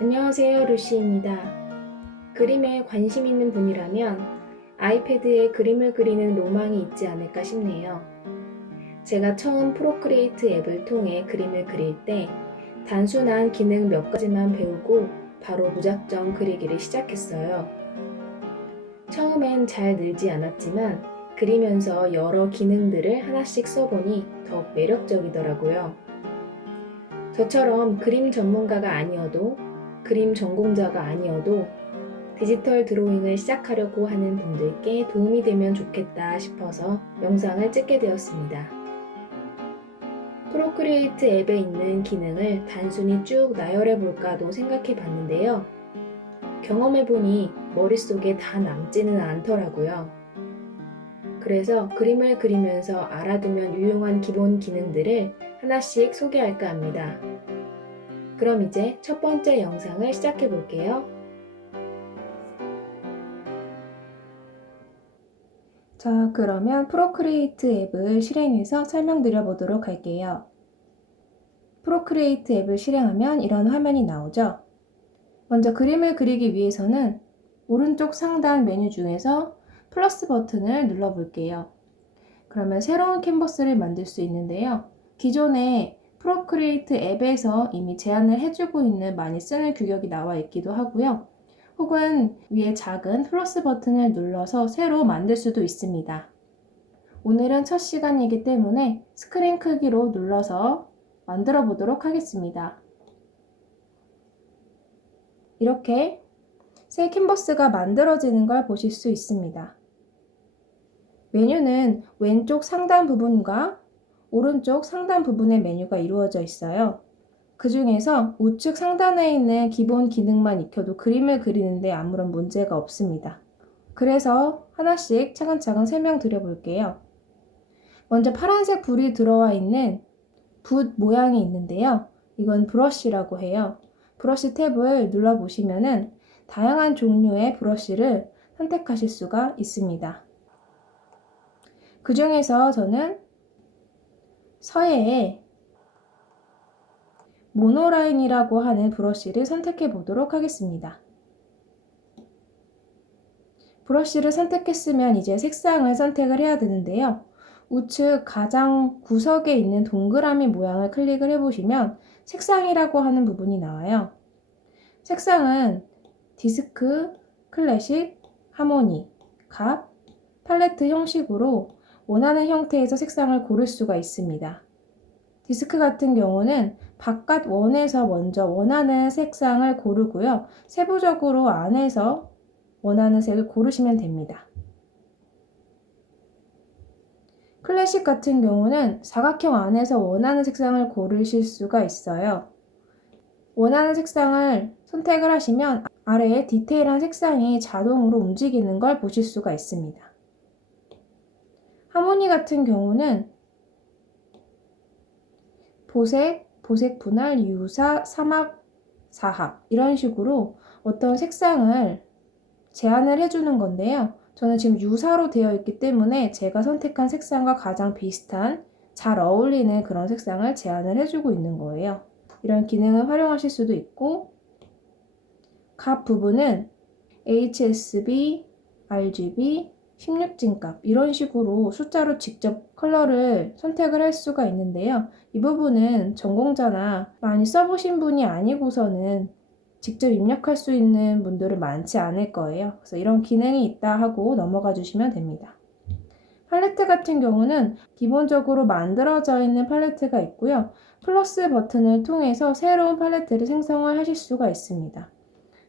안녕하세요, 루시입니다. 그림에 관심 있는 분이라면 아이패드에 그림을 그리는 로망이 있지 않을까 싶네요. 제가 처음 프로크리에이트 앱을 통해 그림을 그릴 때 단순한 기능 몇 가지만 배우고 바로 무작정 그리기를 시작했어요. 처음엔 잘 늘지 않았지만 그리면서 여러 기능들을 하나씩 써보니 더욱 매력적이더라고요. 저처럼 그림 전문가가 아니어도 그림 전공자가 아니어도 디지털 드로잉을 시작하려고 하는 분들께 도움이 되면 좋겠다 싶어서 영상을 찍게 되었습니다. 프로크리에이트 앱에 있는 기능을 단순히 쭉 나열해 볼까도 생각해 봤는데요. 경험해 보니 머릿속에 다 남지는 않더라고요. 그래서 그림을 그리면서 알아두면 유용한 기본 기능들을 하나씩 소개할까 합니다. 그럼 이제 첫 번째 영상을 시작해 볼게요. 자, 그러면 프로크리에이트 앱을 실행해서 설명드려 보도록 할게요. 프로크리에이트 앱을 실행하면 이런 화면이 나오죠. 먼저 그림을 그리기 위해서는 오른쪽 상단 메뉴 중에서 플러스 버튼을 눌러 볼게요. 그러면 새로운 캔버스를 만들 수 있는데요. 기존에 프로크리에이트 앱에서 이미 제안을 해주고 있는 많이 쓰는 규격이 나와 있기도 하고요. 혹은 위에 작은 플러스 버튼을 눌러서 새로 만들 수도 있습니다. 오늘은 첫 시간이기 때문에 스크린 크기로 눌러서 만들어 보도록 하겠습니다. 이렇게 새 캔버스가 만들어지는 걸 보실 수 있습니다. 메뉴는 왼쪽 상단 부분과 오른쪽 상단 부분의 메뉴가 이루어져 있어요. 그 중에서 우측 상단에 있는 기본 기능만 익혀도 그림을 그리는데 아무런 문제가 없습니다. 그래서 하나씩 차근차근 설명드려 볼게요. 먼저 파란색 불이 들어와 있는 붓 모양이 있는데요. 이건 브러쉬라고 해요. 브러쉬 탭을 눌러보시면은 다양한 종류의 브러쉬를 선택하실 수가 있습니다. 그 중에서 저는 서예의 모노라인이라고 하는 브러쉬를 선택해 보도록 하겠습니다. 브러쉬를 선택했으면 이제 색상을 선택을 해야 되는데요. 우측 가장 구석에 있는 동그라미 모양을 클릭을 해보시면 색상이라고 하는 부분이 나와요. 색상은 디스크, 클래식, 하모니, 값, 팔레트 형식으로 원하는 형태에서 색상을 고를 수가 있습니다. 디스크 같은 경우는 바깥 원에서 먼저 원하는 색상을 고르고요. 세부적으로 안에서 원하는 색을 고르시면 됩니다. 클래식 같은 경우는 사각형 안에서 원하는 색상을 고르실 수가 있어요. 원하는 색상을 선택을 하시면 아래에 디테일한 색상이 자동으로 움직이는 걸 보실 수가 있습니다. 하모니 같은 경우는 보색, 보색 분할, 유사, 삼합, 사합 이런 식으로 어떤 색상을 제안을 해주는 건데요. 저는 지금 유사로 되어 있기 때문에 제가 선택한 색상과 가장 비슷한 잘 어울리는 그런 색상을 제안을 해주고 있는 거예요. 이런 기능을 활용하실 수도 있고 값 부분은 HSB, RGB, 16진값 이런 식으로 숫자로 직접 컬러를 선택을 할 수가 있는데요. 이 부분은 전공자나 많이 써보신 분이 아니고서는 직접 입력할 수 있는 분들은 많지 않을 거예요. 그래서 이런 기능이 있다 하고 넘어가 주시면 됩니다. 팔레트 같은 경우는 기본적으로 만들어져 있는 팔레트가 있고요. 플러스 버튼을 통해서 새로운 팔레트를 생성을 하실 수가 있습니다.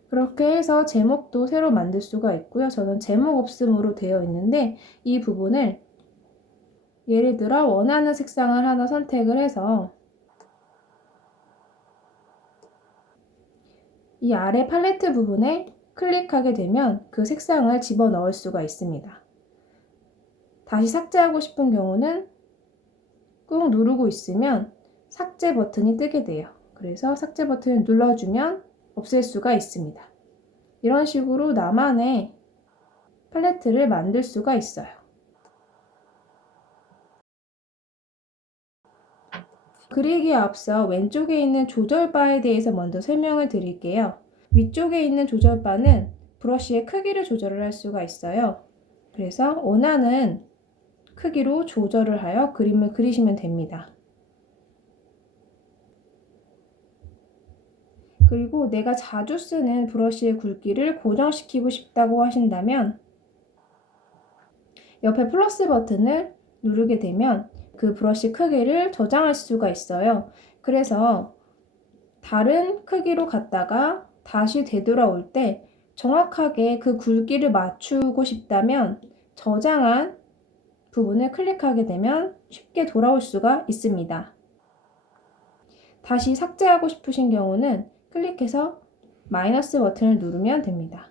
그렇게 해서 제목도 새로 만들 수가 있고요. 저는 제목 없음으로 되어 있는데 이 부분을 예를 들어 원하는 색상을 하나 선택을 해서 이 아래 팔레트 부분에 클릭하게 되면 그 색상을 집어넣을 수가 있습니다. 다시 삭제하고 싶은 경우는 꾹 누르고 있으면 삭제 버튼이 뜨게 돼요. 그래서 삭제 버튼을 눌러주면 없앨 수가 있습니다. 이런 식으로 나만의 팔레트를 만들 수가 있어요. 그리기에 앞서 왼쪽에 있는 조절바에 대해서 먼저 설명을 드릴게요. 위쪽에 있는 조절바는 브러쉬의 크기를 조절을 할 수가 있어요. 그래서 원하는 크기로 조절을 하여 그림을 그리시면 됩니다. 그리고 내가 자주 쓰는 브러쉬의 굵기를 고정시키고 싶다고 하신다면 옆에 플러스 버튼을 누르게 되면 그 브러쉬 크기를 저장할 수가 있어요. 그래서 다른 크기로 갔다가 다시 되돌아올 때 정확하게 그 굵기를 맞추고 싶다면 저장한 부분을 클릭하게 되면 쉽게 돌아올 수가 있습니다. 다시 삭제하고 싶으신 경우는 클릭해서 마이너스 버튼을 누르면 됩니다.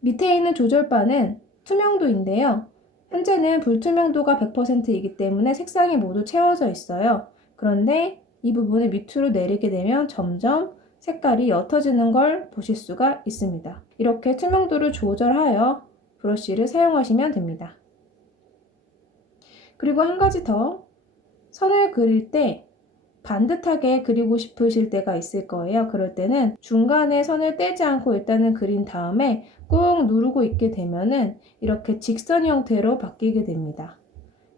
밑에 있는 조절바는 투명도인데요. 현재는 불투명도가 100%이기 때문에 색상이 모두 채워져 있어요. 그런데 이 부분을 밑으로 내리게 되면 점점 색깔이 옅어지는 걸 보실 수가 있습니다. 이렇게 투명도를 조절하여 브러쉬를 사용하시면 됩니다. 그리고 한 가지 더, 선을 그릴 때 반듯하게 그리고 싶으실 때가 있을 거예요. 그럴 때는 중간에 선을 떼지 않고 일단은 그린 다음에 꾹 누르고 있게 되면은 이렇게 직선 형태로 바뀌게 됩니다.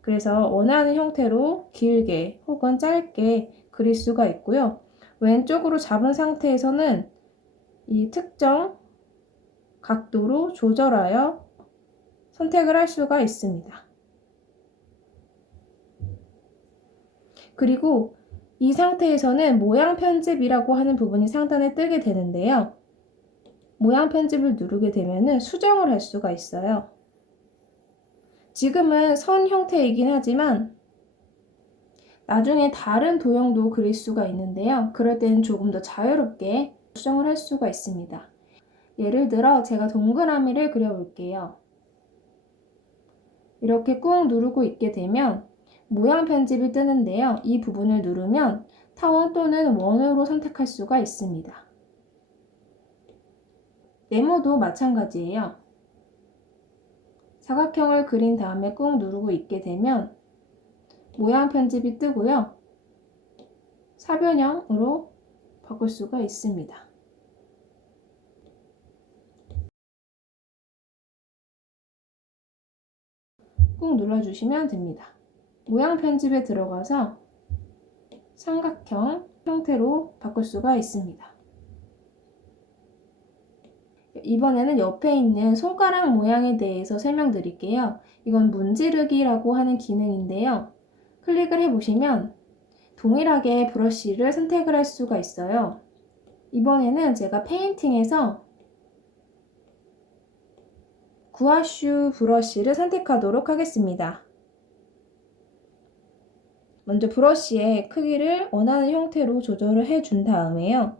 그래서 원하는 형태로 길게 혹은 짧게 그릴 수가 있고요. 왼쪽으로 잡은 상태에서는 이 특정 각도로 조절하여 선택을 할 수가 있습니다. 그리고 이 상태에서는 모양 편집이라고 하는 부분이 상단에 뜨게 되는데요. 모양 편집을 누르게 되면 수정을 할 수가 있어요. 지금은 선 형태이긴 하지만 나중에 다른 도형도 그릴 수가 있는데요. 그럴 때는 조금 더 자유롭게 수정을 할 수가 있습니다. 예를 들어 제가 동그라미를 그려볼게요. 이렇게 꾹 누르고 있게 되면 모양 편집이 뜨는데요. 이 부분을 누르면 타원 또는 원으로 선택할 수가 있습니다. 네모도 마찬가지예요. 사각형을 그린 다음에 꾹 누르고 있게 되면 모양 편집이 뜨고요. 사변형으로 바꿀 수가 있습니다. 꾹 눌러주시면 됩니다. 모양 편집에 들어가서 삼각형 형태로 바꿀 수가 있습니다. 이번에는 옆에 있는 손가락 모양에 대해서 설명드릴게요. 이건 문지르기라고 하는 기능인데요. 클릭을 해보시면 동일하게 브러쉬를 선택을 할 수가 있어요. 이번에는 제가 페인팅에서 구아슈 브러쉬를 선택하도록 하겠습니다. 먼저 브러쉬의 크기를 원하는 형태로 조절을 해준 다음에요.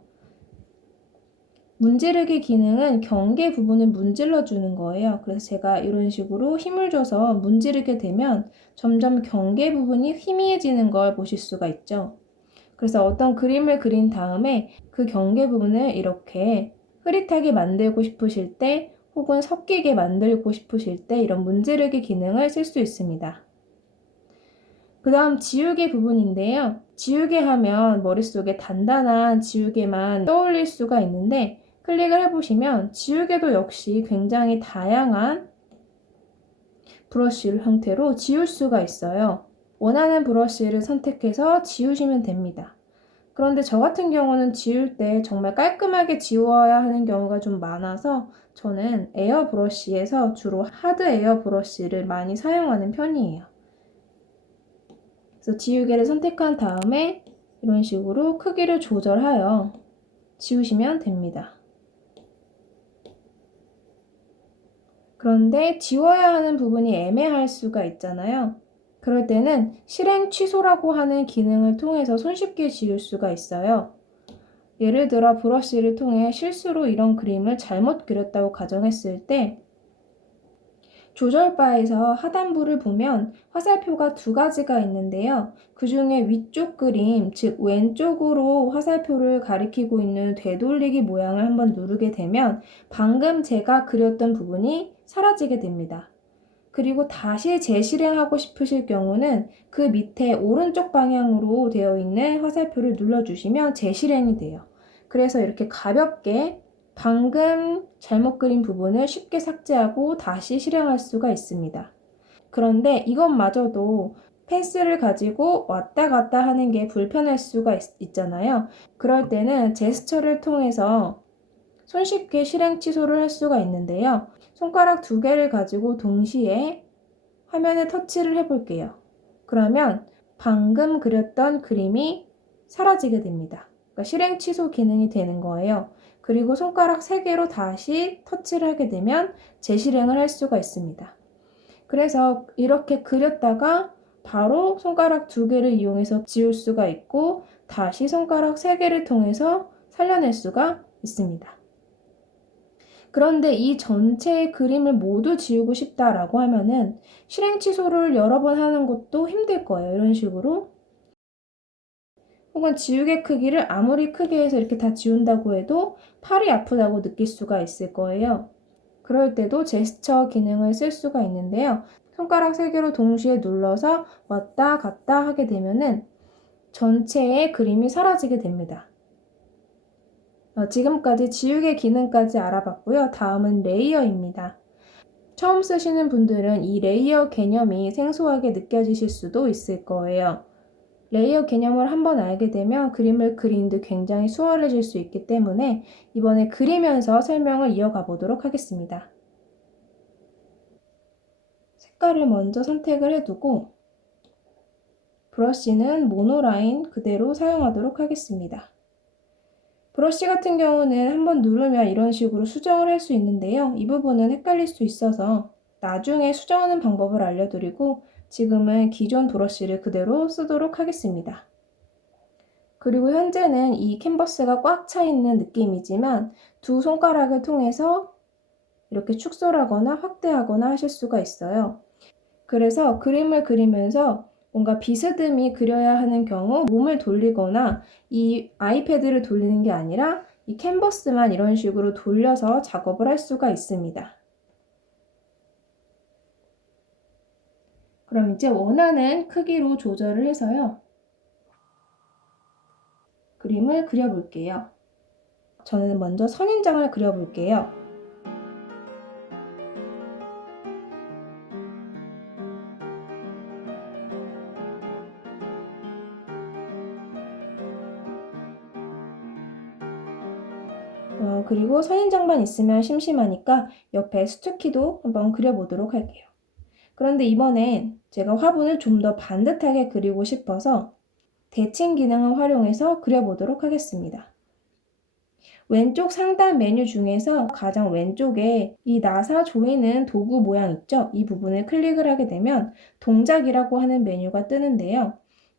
문지르기 기능은 경계 부분을 문질러 주는 거예요. 그래서 제가 이런 식으로 힘을 줘서 문지르게 되면 점점 경계 부분이 희미해지는 걸 보실 수가 있죠. 그래서 어떤 그림을 그린 다음에 그 경계 부분을 이렇게 흐릿하게 만들고 싶으실 때 혹은 섞이게 만들고 싶으실 때 이런 문지르기 기능을 쓸 수 있습니다. 그 다음 지우개 부분인데요. 지우개 하면 머릿속에 단단한 지우개만 떠올릴 수가 있는데 클릭을 해보시면 지우개도 역시 굉장히 다양한 브러쉬 형태로 지울 수가 있어요. 원하는 브러쉬를 선택해서 지우시면 됩니다. 그런데 저 같은 경우는 지울 때 정말 깔끔하게 지워야 하는 경우가 좀 많아서 저는 에어 브러쉬에서 주로 하드 에어 브러쉬를 많이 사용하는 편이에요. 그래서 지우개를 선택한 다음에 이런 식으로 크기를 조절하여 지우시면 됩니다. 그런데 지워야 하는 부분이 애매할 수가 있잖아요. 그럴 때는 실행 취소라고 하는 기능을 통해서 손쉽게 지울 수가 있어요. 예를 들어 브러쉬를 통해 실수로 이런 그림을 잘못 그렸다고 가정했을 때 조절바에서 하단부를 보면 화살표가 두 가지가 있는데요. 그 중에 위쪽 그림, 즉 왼쪽으로 화살표를 가리키고 있는 되돌리기 모양을 한번 누르게 되면 방금 제가 그렸던 부분이 사라지게 됩니다. 그리고 다시 재실행하고 싶으실 경우는 그 밑에 오른쪽 방향으로 되어 있는 화살표를 눌러주시면 재실행이 돼요. 그래서 이렇게 가볍게 방금 잘못 그린 부분을 쉽게 삭제하고 다시 실행할 수가 있습니다. 그런데 이것마저도 펜슬을 가지고 왔다 갔다 하는 게 불편할 수가 있잖아요. 그럴 때는 제스처를 통해서 손쉽게 실행 취소를 할 수가 있는데요. 손가락 2개를 가지고 동시에 화면에 터치를 해볼게요. 그러면 방금 그렸던 그림이 사라지게 됩니다. 그러니까 실행 취소 기능이 되는 거예요. 그리고 손가락 3개로 다시 터치를 하게 되면 재실행을 할 수가 있습니다. 그래서 이렇게 그렸다가 바로 손가락 2개를 이용해서 지울 수가 있고 다시 손가락 3개를 통해서 살려낼 수가 있습니다. 그런데 이 전체의 그림을 모두 지우고 싶다라고 하면은 실행 취소를 여러 번 하는 것도 힘들 거예요. 이런 식으로. 혹은 지우개 크기를 아무리 크게 해서 이렇게 다 지운다고 해도 팔이 아프다고 느낄 수가 있을 거예요. 그럴 때도 제스처 기능을 쓸 수가 있는데요. 손가락 3개로 동시에 눌러서 왔다 갔다 하게 되면은 전체의 그림이 사라지게 됩니다. 지금까지 지우개 기능까지 알아봤고요. 다음은 레이어입니다. 처음 쓰시는 분들은 이 레이어 개념이 생소하게 느껴지실 수도 있을 거예요. 레이어 개념을 한번 알게 되면 그림을 그리는데 굉장히 수월해질 수 있기 때문에 이번에 그리면서 설명을 이어가 보도록 하겠습니다. 색깔을 먼저 선택을 해두고 브러쉬는 모노라인 그대로 사용하도록 하겠습니다. 브러쉬 같은 경우는 한번 누르면 이런 식으로 수정을 할 수 있는데요. 이 부분은 헷갈릴 수 있어서 나중에 수정하는 방법을 알려드리고 지금은 기존 브러쉬를 그대로 쓰도록 하겠습니다. 그리고 현재는 이 캔버스가 꽉 차 있는 느낌이지만 두 손가락을 통해서 이렇게 축소하거나 확대하거나 하실 수가 있어요. 그래서 그림을 그리면서 뭔가 비스듬히 그려야 하는 경우 몸을 돌리거나 이 아이패드를 돌리는 게 아니라 이 캔버스만 이런 식으로 돌려서 작업을 할 수가 있습니다. 그럼 이제 원하는 크기로 조절을 해서요. 그림을 그려볼게요. 저는 먼저 선인장을 그려볼게요. 그리고 선인장만 있으면 심심하니까 옆에 스투키도 한번 그려보도록 할게요. 그런데 이번엔 제가 화분을 좀 더 반듯하게 그리고 싶어서 대칭 기능을 활용해서 그려보도록 하겠습니다. 왼쪽 상단 메뉴 중에서 가장 왼쪽에 이 나사 조이는 도구 모양 있죠? 이 부분을 클릭을 하게 되면 동작이라고 하는 메뉴가 뜨는데요.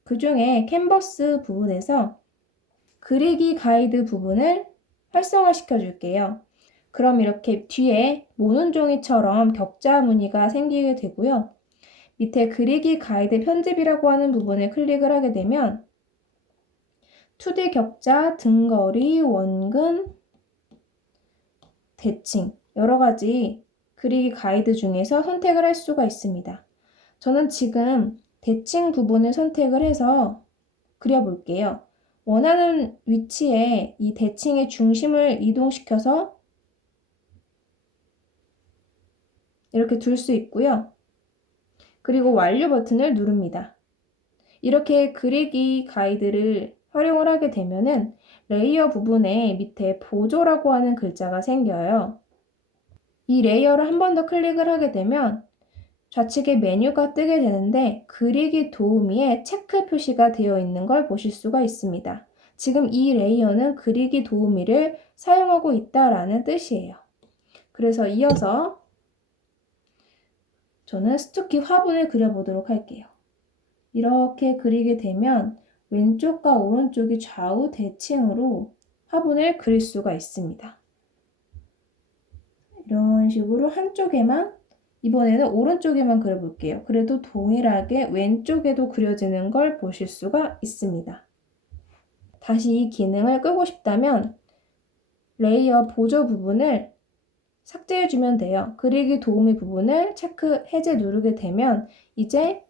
그 중에 캔버스 부분에서 그리기 가이드 부분을 활성화시켜 줄게요. 그럼 이렇게 뒤에 모눈 종이처럼 격자 무늬가 생기게 되고요. 밑에 그리기 가이드 편집이라고 하는 부분을 클릭을 하게 되면 2D 격자, 등거리, 원근, 대칭 여러 가지 그리기 가이드 중에서 선택을 할 수가 있습니다. 저는 지금 대칭 부분을 선택을 해서 그려볼게요. 원하는 위치에 이 대칭의 중심을 이동시켜서 이렇게 둘 수 있고요. 그리고 완료 버튼을 누릅니다. 이렇게 그리기 가이드를 활용을 하게 되면은 레이어 부분에 밑에 보조라고 하는 글자가 생겨요. 이 레이어를 한 번 더 클릭을 하게 되면 좌측에 메뉴가 뜨게 되는데 그리기 도우미에 체크 표시가 되어 있는 걸 보실 수가 있습니다. 지금 이 레이어는 그리기 도우미를 사용하고 있다라는 뜻이에요. 그래서 이어서 저는 스투키 화분을 그려보도록 할게요. 이렇게 그리게 되면 왼쪽과 오른쪽이 좌우 대칭으로 화분을 그릴 수가 있습니다. 이런 식으로 한쪽에만 이번에는 오른쪽에만 그려볼게요. 그래도 동일하게 왼쪽에도 그려지는 걸 보실 수가 있습니다. 다시 이 기능을 끄고 싶다면 레이어 보조 부분을 삭제해주면 돼요. 그리기 도우미 부분을 체크 해제 누르게 되면 이제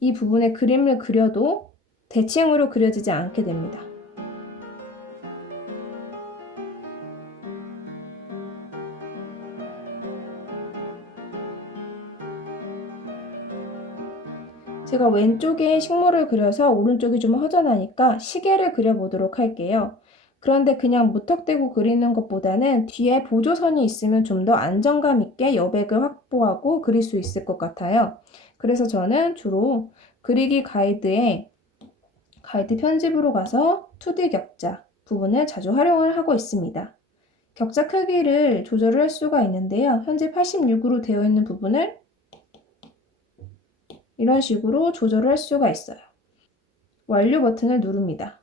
이 부분에 그림을 그려도 대칭으로 그려지지 않게 됩니다. 제가 왼쪽에 식물을 그려서 오른쪽이 좀 허전하니까 시계를 그려보도록 할게요. 그런데 그냥 무턱대고 그리는 것보다는 뒤에 보조선이 있으면 좀 더 안정감 있게 여백을 확보하고 그릴 수 있을 것 같아요. 그래서 저는 주로 그리기 가이드 편집으로 가서 2D 격자 부분을 자주 활용을 하고 있습니다. 격자 크기를 조절을 할 수가 있는데요. 현재 86으로 되어 있는 부분을 이런 식으로 조절을 할 수가 있어요. 완료 버튼을 누릅니다.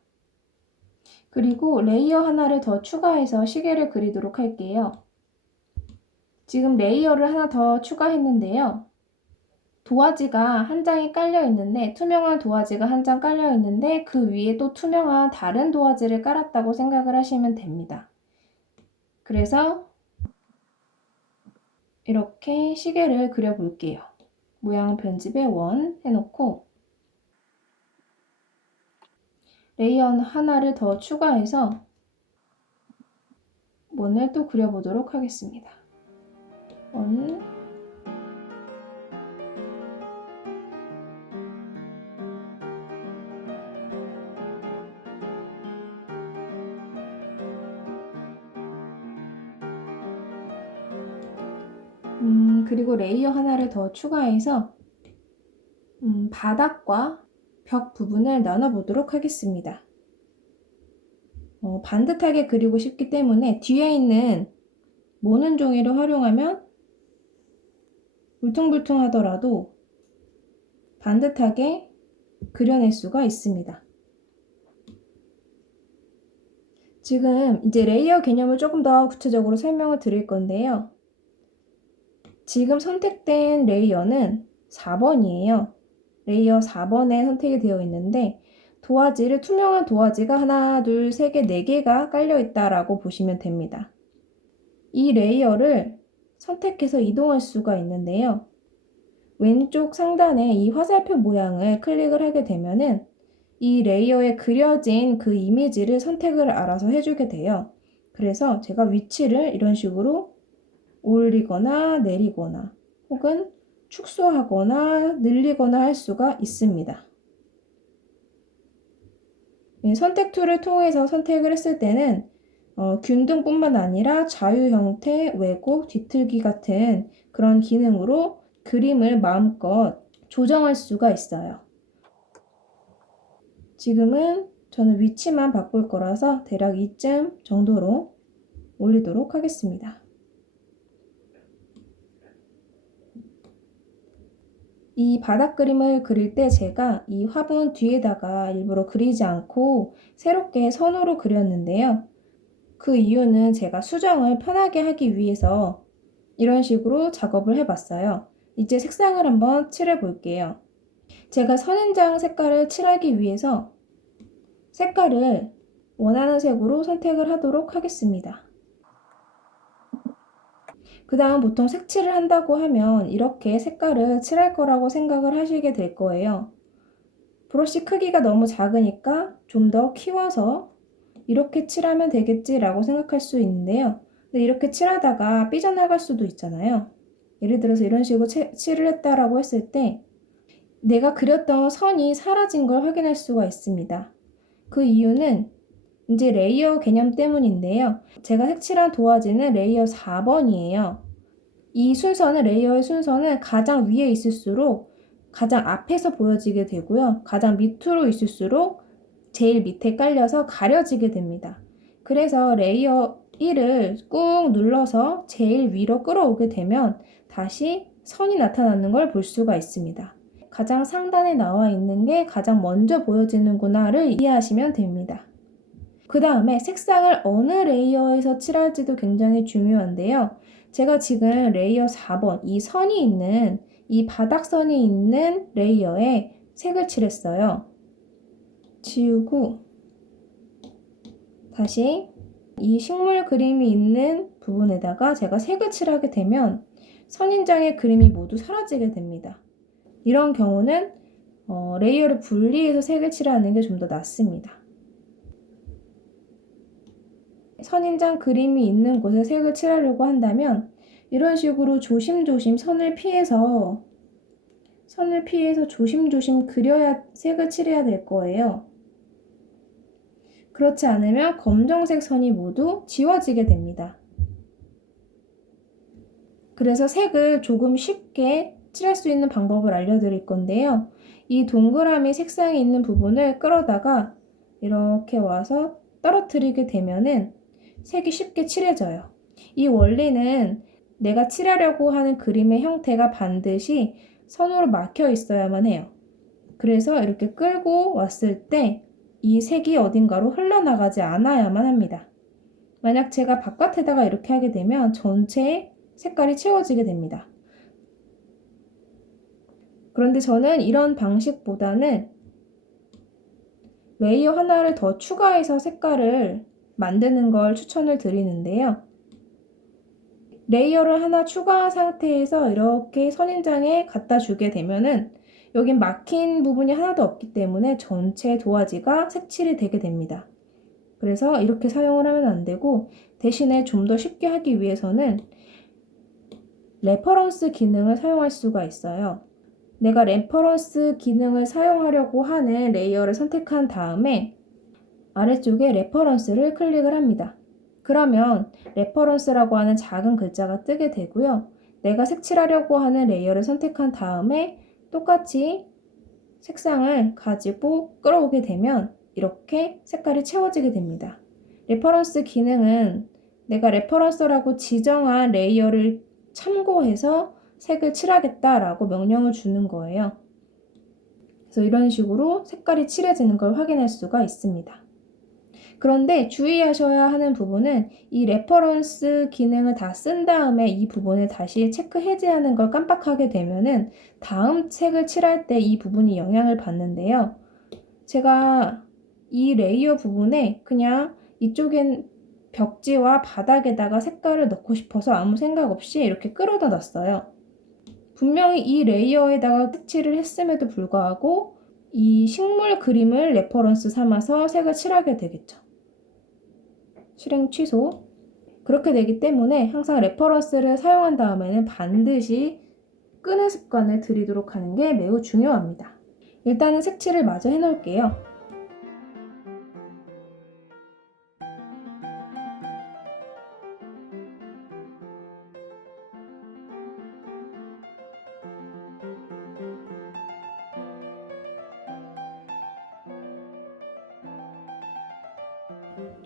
그리고 레이어 하나를 더 추가해서 시계를 그리도록 할게요. 지금 레이어를 하나 더 추가했는데요. 도화지가 한 장이 깔려 있는데, 투명한 도화지가 한 장 깔려 있는데 그 위에 또 투명한 다른 도화지를 깔았다고 생각을 하시면 됩니다. 그래서 이렇게 시계를 그려볼게요. 모양 편집에 원 해놓고 레이어 하나를 더 추가해서 원을 또 그려보도록 하겠습니다. 원. 그리고 레이어 하나를 더 추가해서 바닥과 벽 부분을 나눠보도록 하겠습니다. 반듯하게 그리고 싶기 때문에 뒤에 있는 모는 종이를 활용하면 울퉁불퉁하더라도 반듯하게 그려낼 수가 있습니다. 지금 이제 레이어 개념을 조금 더 구체적으로 설명을 드릴 건데요. 지금 선택된 레이어는 4번이에요. 레이어 4번에 선택이 되어 있는데 도화지를 투명한 도화지가 하나, 둘, 세 개, 네 개가 깔려 있다라고 보시면 됩니다. 이 레이어를 선택해서 이동할 수가 있는데요. 왼쪽 상단에 이 화살표 모양을 클릭을 하게 되면은 이 레이어에 그려진 그 이미지를 선택을 알아서 해주게 돼요. 그래서 제가 위치를 이런 식으로 올리거나 내리거나 혹은 축소하거나 늘리거나 할 수가 있습니다. 선택 툴을 통해서 선택을 했을 때는 균등뿐만 아니라 자유 형태, 왜곡, 뒤틀기 같은 그런 기능으로 그림을 마음껏 조정할 수가 있어요. 지금은 저는 위치만 바꿀 거라서 대략 이쯤 정도로 올리도록 하겠습니다. 이 바닥 그림을 그릴 때 제가 이 화분 뒤에다가 일부러 그리지 않고 새롭게 선으로 그렸는데요. 그 이유는 제가 수정을 편하게 하기 위해서 이런 식으로 작업을 해봤어요. 이제 색상을 한번 칠해 볼게요. 제가 선인장 색깔을 칠하기 위해서 색깔을 원하는 색으로 선택을 하도록 하겠습니다. 그 다음 보통 색칠을 한다고 하면 이렇게 색깔을 칠할 거라고 생각을 하시게 될 거예요. 브러쉬 크기가 너무 작으니까 좀 더 키워서 이렇게 칠하면 되겠지라고 생각할 수 있는데요. 근데 이렇게 칠하다가 삐져나갈 수도 있잖아요. 예를 들어서 이런 식으로 칠을 했다라고 했을 때 내가 그렸던 선이 사라진 걸 확인할 수가 있습니다. 그 이유는 이제 레이어 개념 때문인데요. 제가 색칠한 도화지는 레이어 4번이에요. 이 순서는 레이어의 순서는 가장 위에 있을수록 가장 앞에서 보여지게 되고요. 가장 밑으로 있을수록 제일 밑에 깔려서 가려지게 됩니다. 그래서 레이어 1을 꾹 눌러서 제일 위로 끌어오게 되면 다시 선이 나타나는 걸 볼 수가 있습니다. 가장 상단에 나와 있는 게 가장 먼저 보여지는구나를 이해하시면 됩니다. 그 다음에 색상을 어느 레이어에서 칠할지도 굉장히 중요한데요. 제가 지금 레이어 4번, 이 선이 있는, 이 바닥선이 있는 레이어에 색을 칠했어요. 지우고 다시 이 식물 그림이 있는 부분에다가 제가 색을 칠하게 되면 선인장의 그림이 모두 사라지게 됩니다. 이런 경우는 레이어를 분리해서 색을 칠하는 게 좀 더 낫습니다. 선인장 그림이 있는 곳에 색을 칠하려고 한다면 이런 식으로 조심조심 선을 피해서 조심조심 그려야 색을 칠해야 될 거예요. 그렇지 않으면 검정색 선이 모두 지워지게 됩니다. 그래서 색을 조금 쉽게 칠할 수 있는 방법을 알려드릴 건데요. 이 동그라미 색상이 있는 부분을 끌어다가 이렇게 와서 떨어뜨리게 되면은 색이 쉽게 칠해져요. 이 원리는 내가 칠하려고 하는 그림의 형태가 반드시 선으로 막혀 있어야만 해요. 그래서 이렇게 끌고 왔을 때 이 색이 어딘가로 흘러나가지 않아야만 합니다. 만약 제가 바깥에다가 이렇게 하게 되면 전체에 색깔이 채워지게 됩니다. 그런데 저는 이런 방식보다는 레이어 하나를 더 추가해서 색깔을 만드는 걸 추천을 드리는데요. 레이어를 하나 추가한 상태에서 이렇게 선인장에 갖다 주게 되면은 여긴 막힌 부분이 하나도 없기 때문에 전체 도화지가 색칠이 되게 됩니다. 그래서 이렇게 사용을 하면 안 되고 대신에 좀 더 쉽게 하기 위해서는 레퍼런스 기능을 사용할 수가 있어요. 내가 레퍼런스 기능을 사용하려고 하는 레이어를 선택한 다음에 아래쪽에 레퍼런스를 클릭을 합니다. 그러면 레퍼런스라고 하는 작은 글자가 뜨게 되고요. 내가 색칠하려고 하는 레이어를 선택한 다음에 똑같이 색상을 가지고 끌어오게 되면 이렇게 색깔이 채워지게 됩니다. 레퍼런스 기능은 내가 레퍼런스라고 지정한 레이어를 참고해서 색을 칠하겠다라고 명령을 주는 거예요. 그래서 이런 식으로 색깔이 칠해지는 걸 확인할 수가 있습니다. 그런데 주의하셔야 하는 부분은 이 레퍼런스 기능을 다 쓴 다음에 이 부분을 다시 체크 해제하는 걸 깜빡하게 되면은 다음 색을 칠할 때 이 부분이 영향을 받는데요. 제가 이 레이어 부분에 그냥 이쪽엔 벽지와 바닥에다가 색깔을 넣고 싶어서 아무 생각 없이 이렇게 끌어다 놨어요. 분명히 이 레이어에다가 색칠을 했음에도 불구하고 이 식물 그림을 레퍼런스 삼아서 색을 칠하게 되겠죠. 실행 취소. 그렇게 되기 때문에 항상 레퍼런스를 사용한 다음에는 반드시 끄는 습관을 들이도록 하는 게 매우 중요합니다. 일단은 색칠을 마저 해놓을게요.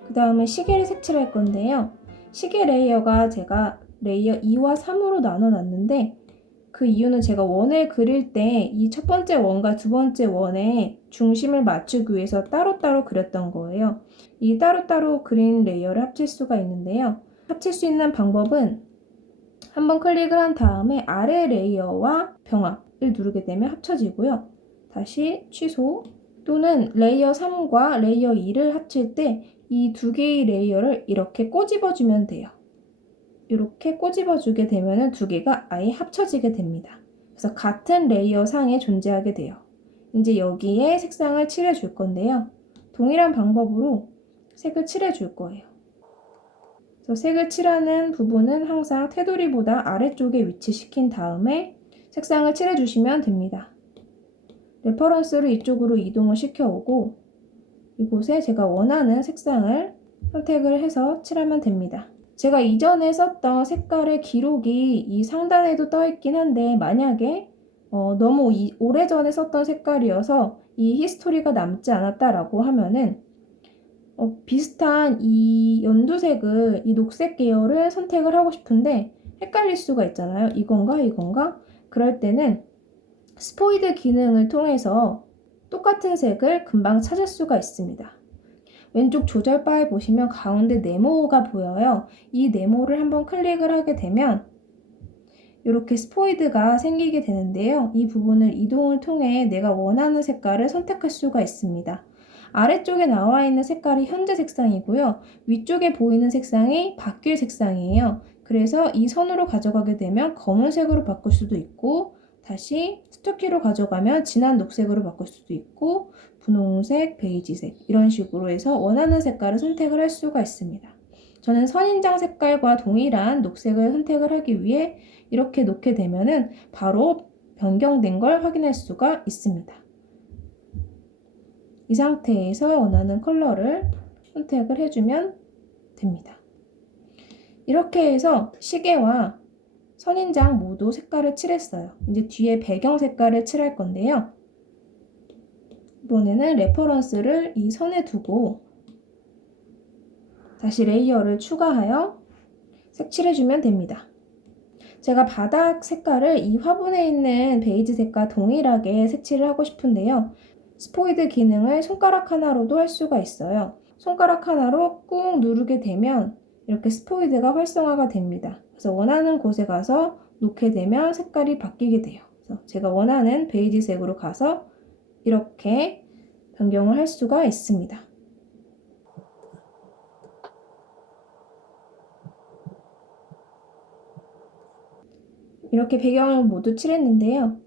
그 다음에 시계를 색칠할 건데요. 시계 레이어가 제가 레이어 2와 3으로 나눠 놨는데 그 이유는 제가 원을 그릴 때 이 첫 번째 원과 두 번째 원에 중심을 맞추기 위해서 따로따로 그렸던 거예요. 이 따로따로 그린 레이어를 합칠 수가 있는데요. 합칠 수 있는 방법은 한번 클릭을 한 다음에 아래 레이어와 병합을 누르게 되면 합쳐지고요. 다시 취소 또는 레이어 3과 레이어 2를 합칠 때 이 두 개의 레이어를 이렇게 꼬집어 주면 돼요. 이렇게 꼬집어 주게 되면 두 개가 아예 합쳐지게 됩니다. 그래서 같은 레이어 상에 존재하게 돼요. 이제 여기에 색상을 칠해 줄 건데요. 동일한 방법으로 색을 칠해 줄 거예요. 그래서 색을 칠하는 부분은 항상 테두리보다 아래쪽에 위치시킨 다음에 색상을 칠해 주시면 됩니다. 레퍼런스를 이쪽으로 이동을 시켜오고 이곳에 제가 원하는 색상을 선택을 해서 칠하면 됩니다. 제가 이전에 썼던 색깔의 기록이 이 상단에도 떠 있긴 한데 만약에 너무 오래전에 썼던 색깔이어서 이 히스토리가 남지 않았다라고 하면은 비슷한 이 연두색을 이 녹색 계열을 선택을 하고 싶은데 헷갈릴 수가 있잖아요. 이건가? 그럴 때는 스포이드 기능을 통해서 똑같은 색을 금방 찾을 수가 있습니다. 왼쪽 조절 바에 보시면 가운데 네모가 보여요. 이 네모를 한번 클릭을 하게 되면 이렇게 스포이드가 생기게 되는데요. 이 부분을 이동을 통해 내가 원하는 색깔을 선택할 수가 있습니다. 아래쪽에 나와 있는 색깔이 현재 색상이고요. 위쪽에 보이는 색상이 바뀔 색상이에요. 그래서 이 선으로 가져가게 되면 검은색으로 바꿀 수도 있고, 다시 스토키로 가져가면 진한 녹색으로 바꿀 수도 있고, 분홍색, 베이지색 이런 식으로 해서 원하는 색깔을 선택을 할 수가 있습니다. 저는 선인장 색깔과 동일한 녹색을 선택을 하기 위해 이렇게 놓게 되면은 바로 변경된 걸 확인할 수가 있습니다. 이 상태에서 원하는 컬러를 선택을 해주면 됩니다. 이렇게 해서 시계와 선인장 모두 색깔을 칠했어요. 이제 뒤에 배경 색깔을 칠할 건데요. 이번에는 레퍼런스를 이 선에 두고 다시 레이어를 추가하여 색칠해주면 됩니다. 제가 바닥 색깔을 이 화분에 있는 베이지색과 동일하게 색칠을 하고 싶은데요. 스포이드 기능을 손가락 하나로도 할 수가 있어요. 손가락 하나로 꾹 누르게 되면 이렇게 스포이드가 활성화가 됩니다. 그래서 원하는 곳에 가서 놓게 되면 색깔이 바뀌게 돼요. 그래서 제가 원하는 베이지색으로 가서 이렇게 변경을 할 수가 있습니다. 이렇게 배경을 모두 칠했는데요.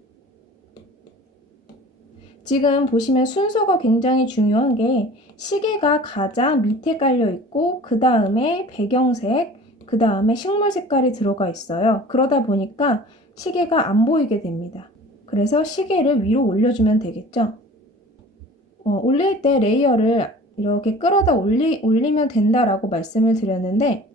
지금 보시면 순서가 굉장히 중요한 게 시계가 가장 밑에 깔려 있고 그 다음에 배경색, 그 다음에 식물 색깔이 들어가 있어요. 그러다 보니까 시계가 안 보이게 됩니다. 그래서 시계를 위로 올려주면 되겠죠. 올릴 때 레이어를 이렇게 끌어다 올리면 된다라고 말씀을 드렸는데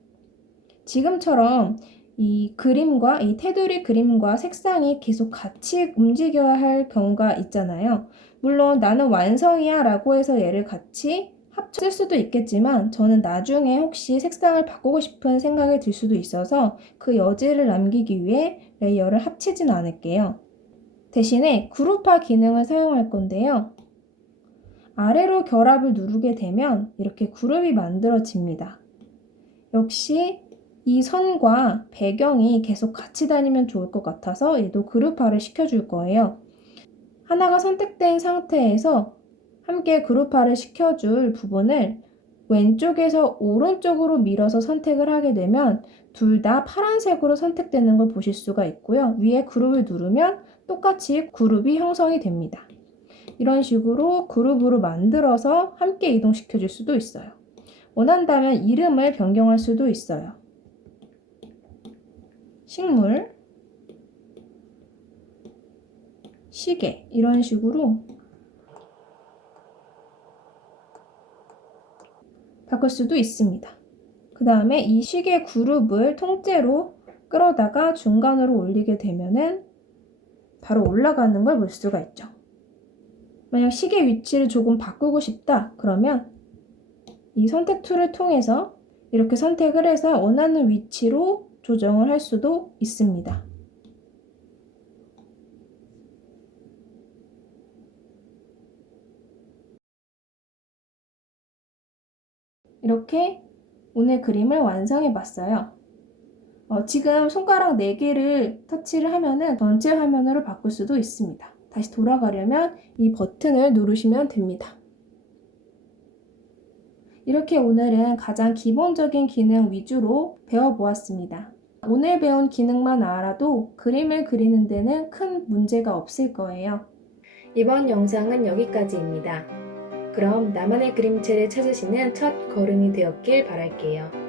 지금처럼 이 그림과 이 테두리 그림과 색상이 계속 같이 움직여야 할 경우가 있잖아요. 물론 나는 완성이야 라고 해서 얘를 같이 합칠 수도 있겠지만 저는 나중에 혹시 색상을 바꾸고 싶은 생각이 들 수도 있어서 그 여지를 남기기 위해 레이어를 합치진 않을게요. 대신에 그룹화 기능을 사용할 건데요. 아래로 결합을 누르게 되면 이렇게 그룹이 만들어집니다. 역시 이 선과 배경이 계속 같이 다니면 좋을 것 같아서 얘도 그룹화를 시켜줄 거예요. 하나가 선택된 상태에서 함께 그룹화를 시켜줄 부분을 왼쪽에서 오른쪽으로 밀어서 선택을 하게 되면 둘 다 파란색으로 선택되는 걸 보실 수가 있고요. 위에 그룹을 누르면 똑같이 그룹이 형성이 됩니다. 이런 식으로 그룹으로 만들어서 함께 이동시켜 줄 수도 있어요. 원한다면 이름을 변경할 수도 있어요. 식물, 시계 이런 식으로 바꿀 수도 있습니다. 그 다음에 이 시계 그룹을 통째로 끌어다가 중간으로 올리게 되면은 바로 올라가는 걸 볼 수가 있죠. 만약 시계 위치를 조금 바꾸고 싶다 그러면 이 선택 툴을 통해서 이렇게 선택을 해서 원하는 위치로 조정을 할 수도 있습니다. 이렇게 오늘 그림을 완성해 봤어요. 지금 손가락 4개를 터치를 하면은 전체 화면으로 바꿀 수도 있습니다. 다시 돌아가려면 이 버튼을 누르시면 됩니다. 이렇게 오늘은 가장 기본적인 기능 위주로 배워보았습니다. 오늘 배운 기능만 알아도 그림을 그리는 데는 큰 문제가 없을 거예요. 이번 영상은 여기까지입니다. 그럼 나만의 그림체를 찾으시는 첫 걸음이 되었길 바랄게요.